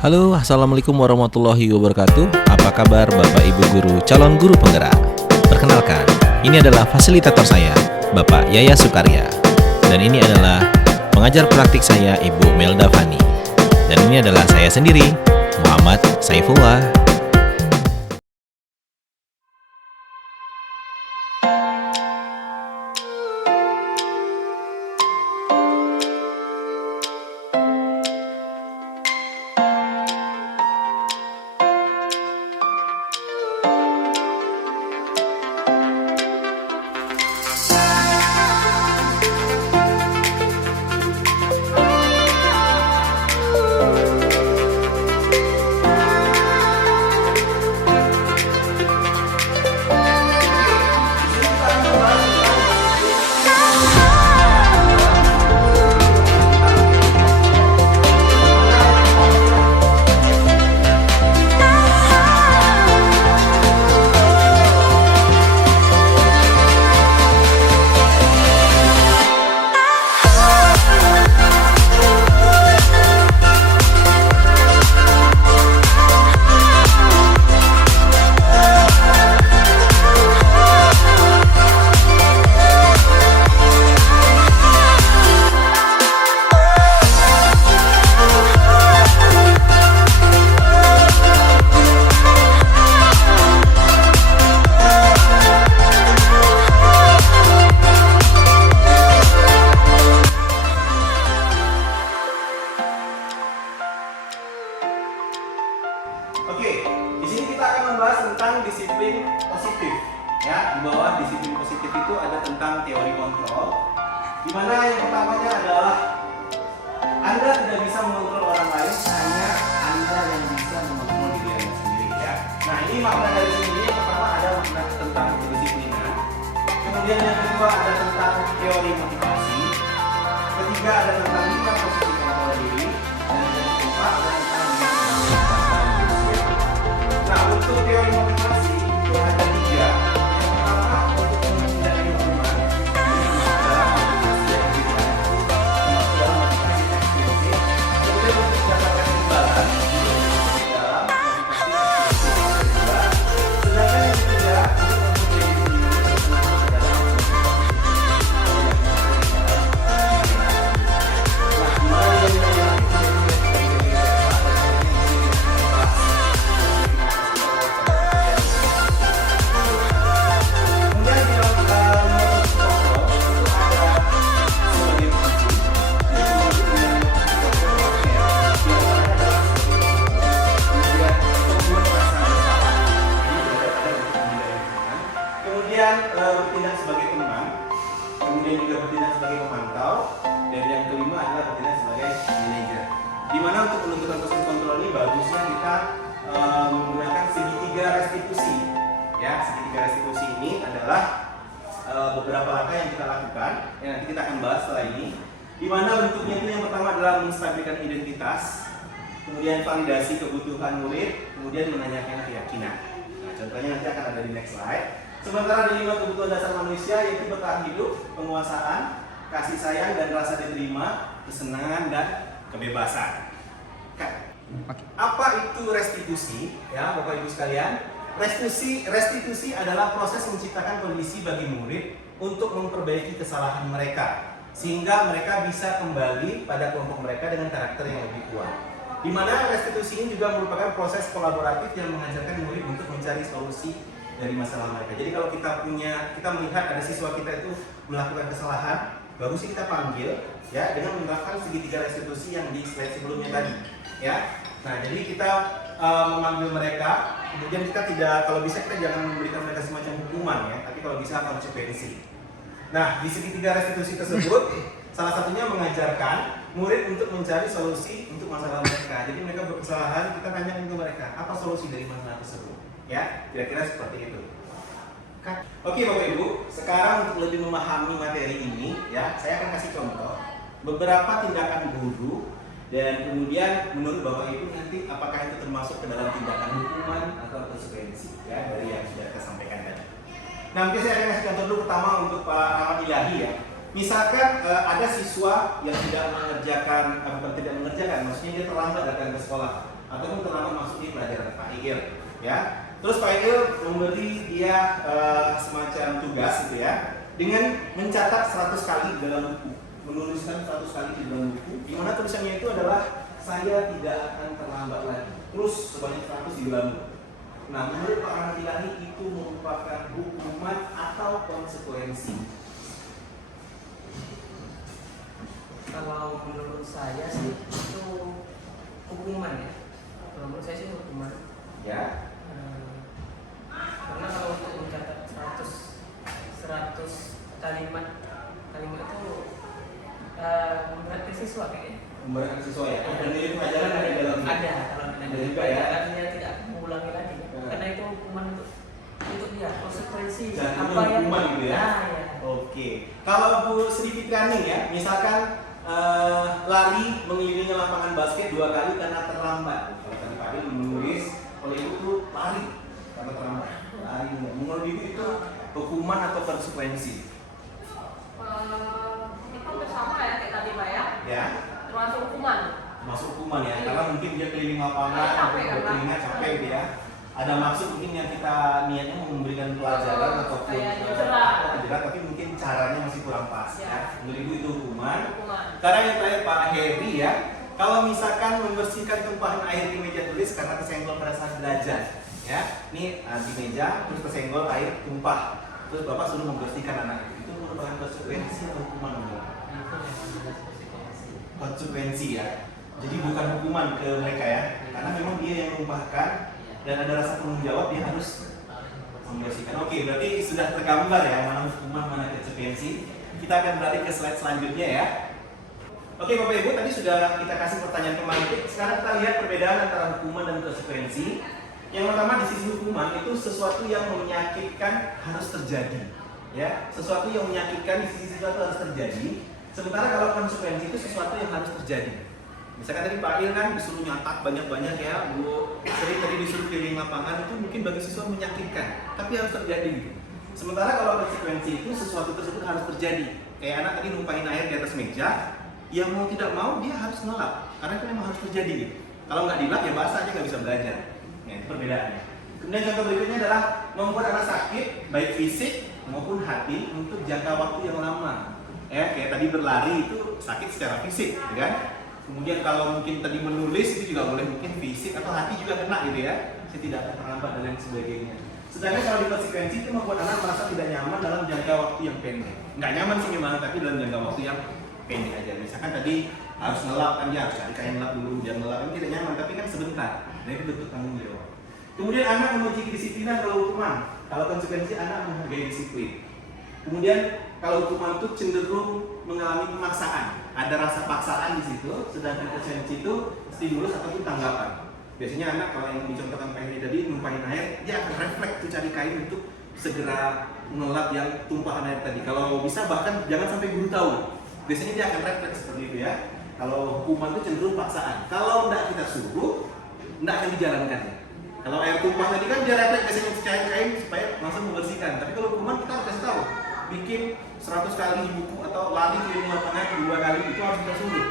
Halo, assalamualaikum warahmatullahi wabarakatuh. Apa kabar Bapak Ibu Guru calon guru penggerak? Perkenalkan, ini adalah fasilitator saya, Bapak Yaya Sukarya. Dan ini adalah pengajar praktik saya, Ibu Melda Fani. Dan ini adalah saya sendiri, Muhammad Saifullah. Oke, di sini kita akan membahas tentang disiplin positif. Ya, di bawah disiplin positif itu ada tentang teori kontrol. Di mana yang pertamanya adalah Anda tidak bisa mengontrol orang lain, hanya Anda yang bisa mengontrol diri Anda sendiri. Ya. Nah, ini makna dari sini. Yang pertama ada makna tentang kedisiplinan. Kemudian yang kedua ada tentang teori motivasi. Ketiga ada tentang tingkat positif kontrol diri. Dan yang keempat ada tentang untuk teori motivasi itu ada tiga. Yang pertama untuk menghindari hukuman, ini adalah motivasi yang diberikan. Adalah motivasi ekstrinsik. Kemudian untuk mendapatkan imbalan, itu dalam motivasi ekstrinsik kedua. Sedangkan yang ketiga untuk menjadi diri adalah bertindak sebagai teman, kemudian juga bertindak sebagai pemantau, dan yang kelima adalah bertindak sebagai manajer. Dimana untuk menentukan positif kontrol ini bagusnya kita menggunakan segitiga restitusi. Ya, segitiga restitusi ini adalah beberapa langkah yang kita lakukan, yang nanti kita akan bahas setelah ini. Dimana bentuknya itu yang pertama adalah menstabilkan identitas, kemudian validasi kebutuhan murid, kemudian menanyakan keyakinan. Nah, contohnya nanti akan ada di next slide. Sementara di 5 kebutuhan dasar manusia yaitu bertahan hidup, penguasaan, kasih sayang dan rasa diterima, kesenangan dan kebebasan. Apa itu restitusi? Ya, Bapak Ibu sekalian, restitusi adalah proses menciptakan kondisi bagi murid untuk memperbaiki kesalahan mereka sehingga mereka bisa kembali pada kelompok mereka dengan karakter yang lebih kuat. Di mana restitusi ini juga merupakan proses kolaboratif yang mengajarkan murid untuk mencari solusi dari masalah mereka. Jadi kalau kita melihat ada siswa kita itu melakukan kesalahan, bagus sih kita panggil ya dengan menerapkan segitiga restitusi yang di slide sebelumnya tadi. Ya. Nah, jadi kita memanggil mereka, kemudian kita tidak, kalau bisa kita jangan memberikan mereka semacam hukuman ya, tapi kalau bisa konsekuensi. Nah, di segitiga restitusi tersebut salah satunya mengajarkan murid untuk mencari solusi untuk masalah mereka. Jadi mereka berkesalahan, kita tanyakan ke mereka, apa solusi dari masalah tersebut? Ya, kira-kira seperti itu. Oke Bapak Ibu, sekarang untuk lebih memahami materi ini, ya, saya akan kasih contoh beberapa tindakan guru dan kemudian menurut Bapak Ibu nanti apakah itu termasuk ke dalam tindakan hukuman atau konsekuensi, ya, dari yang sudah saya sampaikan tadi. Nah, mungkin saya akan kasih contoh dulu pertama untuk Pak Rahmat Ilahi ya. Misalkan ada siswa yang tidak mengerjakan, bukan tidak mengerjakan, maksudnya dia terlambat datang ke sekolah. ataupun terlambat masuk di pelajaran Pak Igil, ya. Terus Pak Igil memberi dia semacam tugas gitu ya, dengan mencatat 100 kali di dalam buku, menuliskan 100 kali di dalam buku, di mana tulisannya itu adalah saya tidak akan terlambat lagi. Terus sebanyak 100 di dalam buku. Nah, menurut Pak Ahmad Ilahi itu merupakan hukuman atau konsekuensi? Kalau menurut saya sih itu hukuman ya. Kalau menurut saya sih hukuman. Ya. Karena kalau untuk mencatat 100 kalimat itu memberatkan siswa kayaknya. Memberatkan siswa ya. Dan nilai pelajaran ada di dalamnya. Ada, kalau ada juga ya. Dia tidak akan mengulangi lagi. Karena itu hukuman untuk dia konsekuensi. Dan itu apa yang hukuman gitu ya. Ya. Oke. Kalau Bu Sri Fitriani ya, misalkan lari mengelilingi lapangan basket 2 kali karena terlambat. Kalau tadi Pak Adil menulis, oleh itu lari karena terlambat. Lari menurut Ibu itu hukuman atau konsekuensi? Itu udah sama ya kayak tadi Pak ya? Ya. Termasuk hukuman. Masuk hukuman ya, karena mungkin dia keliling lapangan, Capek kan, berkeringat capek dia. Ada maksud mungkin yang kita niatnya memberikan pelajaran ataupun kayak jerak, tapi mungkin caranya masih kurang pas ya. Menurut Ibu itu hukuman. Hukuman. Sekarang yang terakhir Pak Heri ya, kalau misalkan membersihkan tumpahan air di meja tulis karena kesenggol pada saat belajar, ya, ini di meja terus kesenggol air tumpah, terus Bapak suruh membersihkan anak itu merupakan konsekuensi atau hukuman? Konsekuensi ya. Jadi bukan hukuman ke mereka ya, karena memang dia yang menumpahkan dan ada rasa tanggung jawab, dia harus membersihkan. Oke, berarti sudah tergambar ya mana hukuman, mana konsekuensi. Kita akan beralih ke slide selanjutnya ya. Oke Bapak Ibu, tadi sudah kita kasih pertanyaan pemantik. Sekarang kita lihat perbedaan antara hukuman dan konsekuensi. Yang pertama di sisi hukuman itu sesuatu yang menyakitkan harus terjadi, ya. Sesuatu yang menyakitkan di sisi sesuatu harus terjadi. Sementara kalau konsekuensi itu sesuatu yang harus terjadi. Misalkan tadi Pak Il kan disuruh nyatat banyak-banyak ya, Bu Sri tadi disuruh keliling lapangan, itu mungkin bagi siswa menyakitkan, tapi harus terjadi gitu. Sementara kalau konsekuensi itu sesuatu tersebut harus terjadi. Kayak anak tadi numpahin air di atas meja, yang mau tidak mau dia harus ngelap, karena itu memang harus terjadi gitu. Kalau nggak dilap ya basah aja nggak bisa belajar. Ya, itu perbedaannya. Kemudian contoh berikutnya adalah membuat anak sakit, baik fisik maupun hati untuk jangka waktu yang lama. Ya, kayak tadi berlari itu sakit secara fisik, ya kan? Kemudian kalau mungkin tadi menulis itu juga boleh mungkin fisik atau hati juga kena gitu ya. Saya tidak akan terlambat dan lain sebagainya. Sedangkan kalau di konsekuensi itu membuat anak merasa tidak nyaman dalam jangka waktu yang pendek. Nggak nyaman sih memang, tapi dalam jangka waktu yang pendek aja. Misalkan tadi harus ngelap kan dia harus cari kain lap dulu, dia ngelap kan tidak nyaman, tapi kan sebentar. Dan itu bentuk tanggung jawab. Kemudian anak menguji kedisiplinan atau hukuman. Kalau konsekuensi anak menghargai disiplin. Kemudian kalau hukuman itu cenderung mengalami pemaksaan. Ada rasa paksaan di situ, sedangkan konsekuensi itu stimulus ataupun tanggapan. Biasanya anak kalau yang dicontohkan Pak Heri tadi numpahin air, dia akan refleks tuh cari kain untuk segera mengelap yang tumpahan air tadi. Kalau bisa bahkan jangan sampai guru tahu. Biasanya dia akan refleks seperti itu ya. Kalau hukuman itu cenderung paksaan. Kalau tidak kita suruh, tidak akan dijalankan. Kalau air tumpah tadi kan dia refleks biasanya cari kain supaya langsung membersihkan. Tapi kalau hukuman kita harus kasih tahu. Bikin 100 kali di buku atau lari keliling lapangan 2 kali itu harus kita suruh.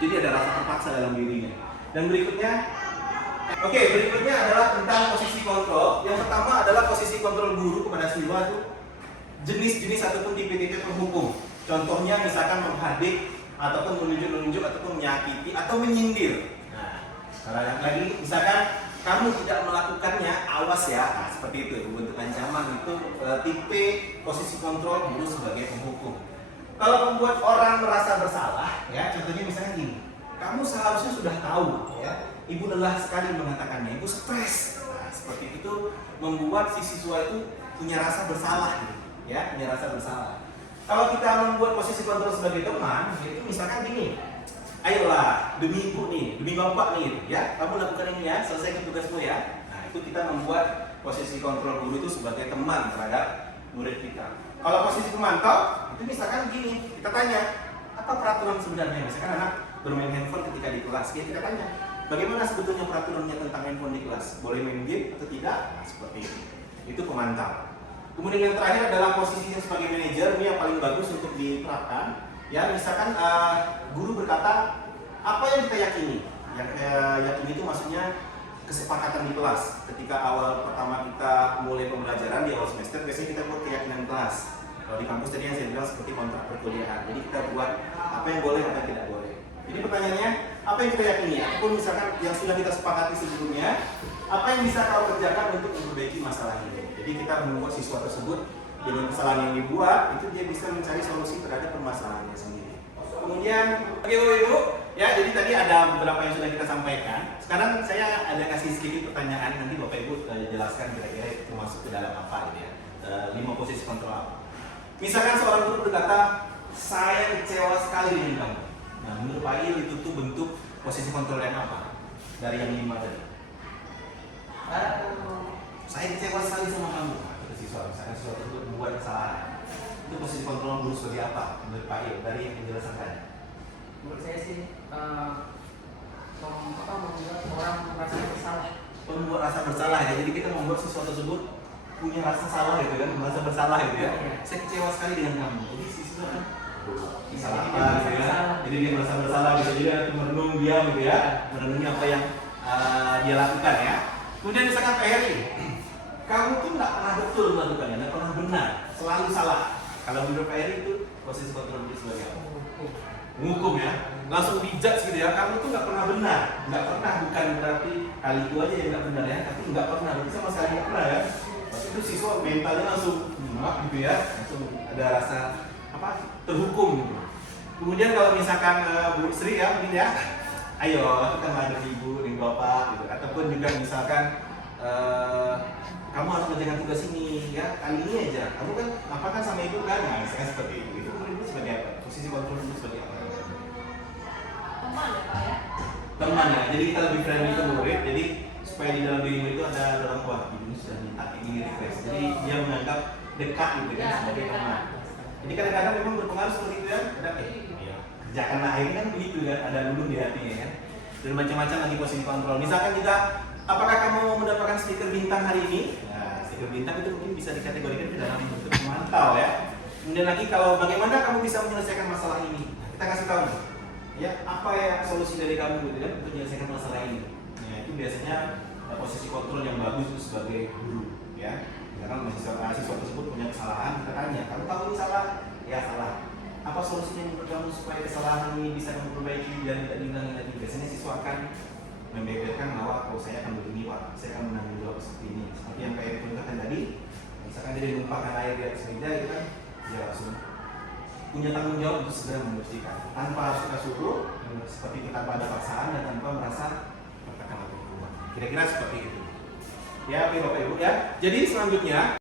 Jadi ada rasa terpaksa dalam dirinya. Dan berikutnya adalah tentang posisi kontrol. Yang pertama adalah posisi kontrol guru kepada siswa itu jenis-jenis ataupun tipe-tipe penghukum. Contohnya misalkan menghadik ataupun menunjuk-nunjuk ataupun menyakiti atau menyindir. Nah, kalau yang lagi misalkan kamu tidak melakukannya, awas ya. Nah, seperti itu bentuk ancaman itu tipe posisi kontrol guru sebagai penghukum. Kalau membuat orang merasa bersalah, ya contohnya misalnya gini, kamu seharusnya sudah tahu, ya, ibu lelah sekali mengatakannya, ibu stres. Nah, seperti itu membuat si siswa itu punya rasa bersalah, gitu, ya, punya rasa bersalah. Kalau kita membuat posisi kontrol sebagai teman, itu misalkan gini, ayolah demi ibu nih, demi bapak nih, ya, kamu lakukan ini ya, selesaikan tugasmu ya. Nah, itu kita membuat posisi kontrol guru itu sebagai teman terhadap murid kita. Kalau posisi pemantau, itu misalkan gini, kita tanya, apa peraturan sebenarnya? Misalkan anak bermain handphone ketika di kelas, ya kita tanya, bagaimana sebetulnya peraturannya tentang handphone di kelas? Boleh main game atau tidak? Nah, seperti itu. Itu pemantau. Kemudian yang terakhir adalah posisinya sebagai manajer, ini yang paling bagus untuk diterapkan. Ya, misalkan guru berkata, apa yang kita yakini? Yakin itu maksudnya kesepakatan di kelas. Ketika awal pertama kita mulai pembelajaran di awal semester, biasanya kita buat keyakinan kelas. Kalau di kampus tadi yang saya bilang seperti kontrak perkuliahan. Jadi kita buat apa yang boleh, apa yang tidak boleh. Jadi pertanyaannya, apa yang kita yakini? Ataupun misalkan yang sudah kita sepakati sebelumnya, apa yang bisa kau kerjakan untuk memperbaiki masalah ini? Jadi kita membuat siswa tersebut dengan kesalahan yang dibuat, itu dia bisa mencari solusi terhadap permasalahannya sendiri. Kemudian, oke Ibu, ya jadi tadi ada beberapa yang sudah kita sampaikan. Sekarang saya ada kasih sedikit pertanyaan, nanti Bapak Ibu jelaskan kira-kira itu masuk ke dalam apa ini ya. 5 posisi kontrol apa. Misalkan seorang guru berkata, saya kecewa sekali dengan kamu. Nah, menurut Pak Il itu tuh bentuk posisi kontrol yang apa? Dari yang 5 tadi. Saya kecewa sekali sama kamu. Itu siswa, misalkan siswa tersebut membuat kesalahan. Itu posisi kontrol guru sebagai apa? Menurut Pak Il dari penjelasan tadi. Menurut saya sih membuat orang merasa bersalah. Membuat rasa bersalah ya. Jadi kita membuat siswa tersebut punya rasa salah gitu kan, merasa bersalah gitu ya. Saya kecewa sekali dengan kamu. Jadi siswa kan salah apa gitu ya. Jadi dia merasa bersalah gitu. Jadi dia merenung diam gitu ya, merenungi apa yang dia lakukan ya. Kemudian misalkan Pak Heri, kamu tuh nggak pernah betul melakukannya, nggak pernah benar, selalu salah. Kalau menurut Pak Heri itu posisi kontrol diri sebagai apa? Menghukum ya, langsung dijudge gitu ya. Kamu tuh nggak pernah benar, nggak pernah, bukan berarti kali itu aja yang nggak benar ya, tapi nggak pernah, berarti sama sekali nggak pernah ya. Pas itu siswa mentalnya langsung nyimak gitu ya, langsung ada rasa apa terhukum gitu. Kemudian kalau misalkan Bu Sri ya mungkin ya, ayo lakukanlah dari ibu, dari bapak gitu. Ataupun juga misalkan kamu harus mengerjakan tugas ini ya, kali ini aja. Kamu kan apa kan sama ibu kan, nah misalkan seperti itu. Itu menurut ibu sebagai apa? Posisi kontrol itu sebagai apa? Teman ya Pak ya? Teman ya, jadi kita lebih friendly ke murid, jadi supaya di dalam dirimu itu ada orang wah ini sudah minta ini request. Jadi dia menganggap dekat gitu kan Ya, sebagai dekat. teman. Jadi kadang-kadang memang berpengaruh seperti itu kan, ada iya, kerjakanlah ini kan begitu kan, ada lulus di hatinya kan. Dan macam-macam lagi posisi kontrol. Misalkan juga, apakah kamu mau mendapatkan stiker bintang hari ini? Nah, stiker bintang itu mungkin bisa dikategorikan ke dalam bentuk memantau ya. Kemudian lagi kalau bagaimana kamu bisa menyelesaikan masalah ini? Nah, kita kasih tahu nih, ya apa ya solusi dari kamu gitu kan untuk menyelesaikan masalah ini. Nah, itu biasanya posisi kontrol yang bagus itu sebagai guru ya. Karena mahasiswa tersebut punya kesalahan, kita tanya, kamu tahu ini salah? Ya salah. Apa solusinya menurut kamu supaya kesalahan ini bisa memperbaiki dan tidak diulangi lagi? Biasanya siswa akan membeberkan bahwa oh saya akan begini Pak, saya akan menanggung jawab seperti ini. Seperti yang kayak dicontohkan tadi, misalkan dia menumpahkan air di atas meja gitu kan, dia langsung punya tanggung jawab untuk segera membersihkan tanpa harus kita suruh, seperti kita pada paksaan dan tanpa merasa tertekan atau hukuman. Kira-kira seperti itu. Ya, oke Bapak Ibu ya. Jadi selanjutnya